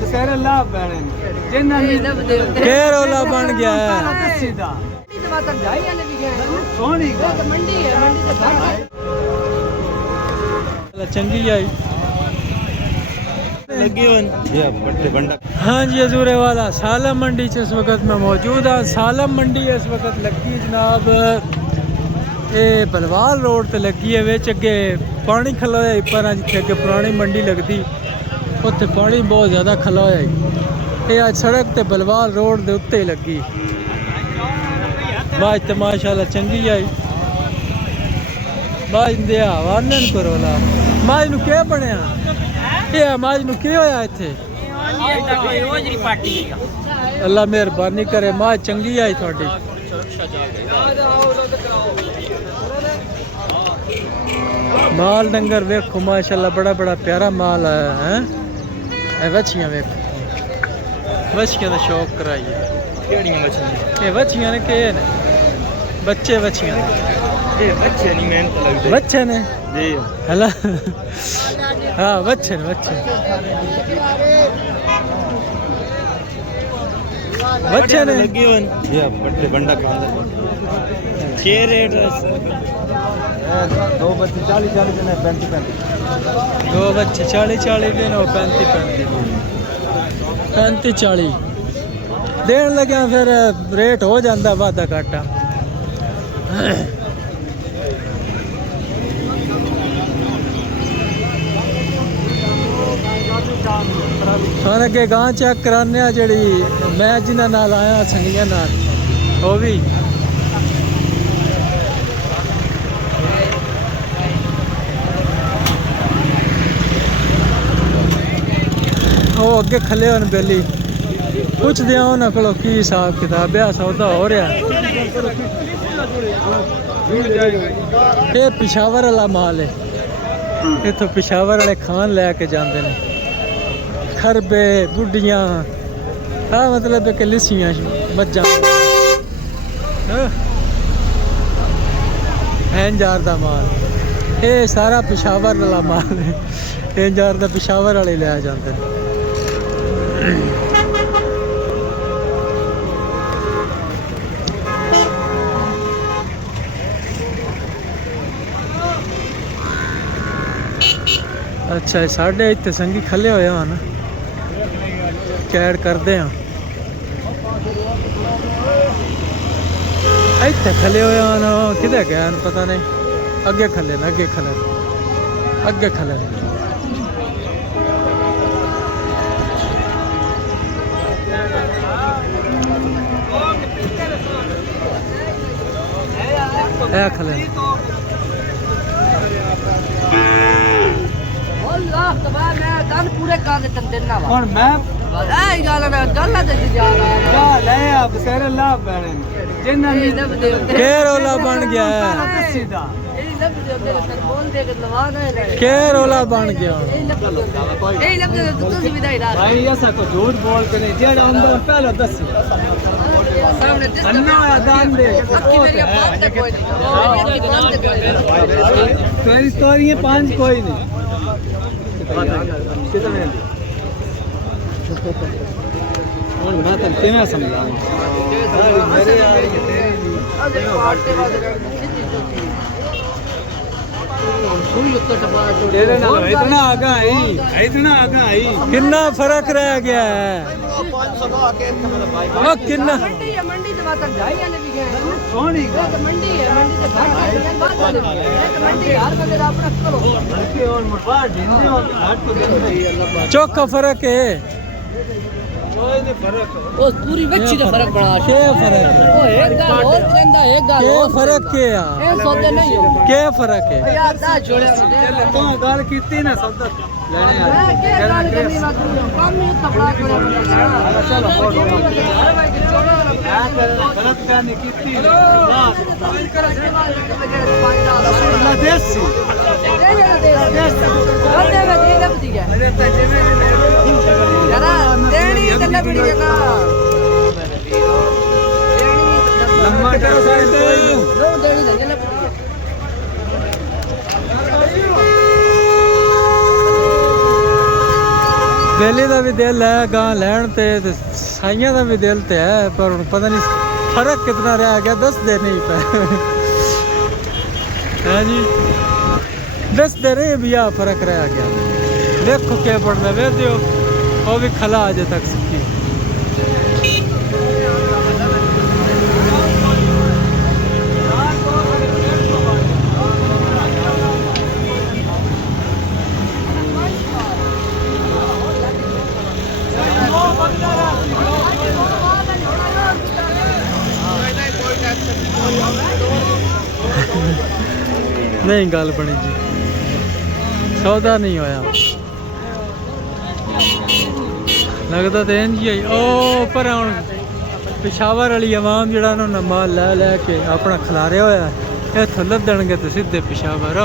बसेरे ला बैठे जिन्ना के रोला बन गया है सीधा टमाटर जाई वाले भी गए सोनी का तो मंडी है मंडी से घर चंगी आई लगी हुई ये बड़े बंडा। हाँ जी हजूरे वाला सालम मंडी से इस वक्त मैं मौजूद हाँ। सालम मंडी इस वक्त लगी जनाब ये बलवाल रोड ते लगी है विच अगे पानी खला होया पर जिथे अगे पुरानी मंडी लगती उत्थे पानी बहुत ज़्यादा खला होया ये अज सड़क ते बलवाल रोड दे उत्ते ही लगी बाज तो माशाल्लाह चंगी आई बाज दे वानन करोला माज नू क्या बनया ये माज नू क्या होया इत्थे अल्लाह मेहरबानी करे माज चंगी आई थोड़ी माल डंगर वेखो माशाल्लाह बड़ा बड़ा प्यारा माल आया है वछियां वेखो वछियां का शौक कराइए केड़ियां मछलियां ये वछियां ने के ने बच्चे वछियां ये बच्चे नहीं मेहनत लगदे बच्चे ने जी हला हाँ बच्चे ने बच्चे ने लगी हुई ये बड़े बंडा खांदा के रेट दो बच्चे 40 दिन 35 दो बच्चे 40 दिन और 35 40 देन लगे फिर रेट हो जाता वादा घाटा हम अगे गां चेक कराने जी मैं जिन्होंने नाल आया संगिया नाल वो भी वो अगे खले होन बेली पुछदे उन्होंने को की हिसाब किताब है सौदा हो रहा ये पिशावर वाला माल है इतों पिशावर वाले खान लैके जाते हैं खरबे बुढ़ियाँ हाँ मतलब कि लिस्सियाँ मज्जां एंजार का माल ये सारा पिशावर वाला माल है एंजार का पिशावर वाले लिया जाते हैं अच्छा साढ़े इतने संगी खले होए हैं कैड करते हैं इतने खले होए हैं किधर गए पता नहीं अगे खले ने अगे खले अगे खले खले पूरे कर देना और मैं बसेरे ला बैठे जिन्ना के रोला बन गया है सीधा के रोला बन गया भाई ऐसा को झूठ बोल के नहीं जेड़ा अंदर पहले दस अन्ना दान दे तेरी स्टोरी 5 कोई नहीं मैं तो किमें समझाऊं मेरे यार तेरे नाल इतना आगा आई कितना फर्क रह गया है कितना मंडी टमाटर जाई वाले भी गए सोनी का मंडी है मंडी से घर मंडी हर बंदे दा अपना करो और मुर्गा ढिंडे और घाट को देना चौका फर्क है वो पूरी बच्ची का फर्क पड़ा क्या फर्क है वो एक गाल और करंदा एक गाल क्या फर्क क्या ए सौदे नहीं हो क्या फर्क है यार दा छोड़े तो गाल कीती ना सौदा लेने आ के गाल करनी बात काम में कपड़ा करे चलो गलत करने कीती ना देसी लम्बा बेली का भी दिल है गां लैन ते साइयां का भी दिल तो है, पर हुण पता नहीं फर्क कितना रह गया, दसदे नहीं पे है जी, दसदे नहीं भैया फर्क रह गया। देखो क्या पड़ता वे दियो, वो भी खला अजे तक सुखी। नहीं गल बनी जी, सौदा नहीं होया लगता तो इंज ही। ओ पर हुण पिशावर वाली आवाम जिहड़ा उन्होंने माल लै लै के अपना खिलारिया होया, इत्थों लद्दणगे तो सीधे पिशावर।